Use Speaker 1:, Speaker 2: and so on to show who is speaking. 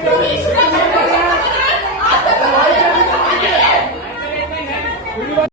Speaker 1: Obrigado.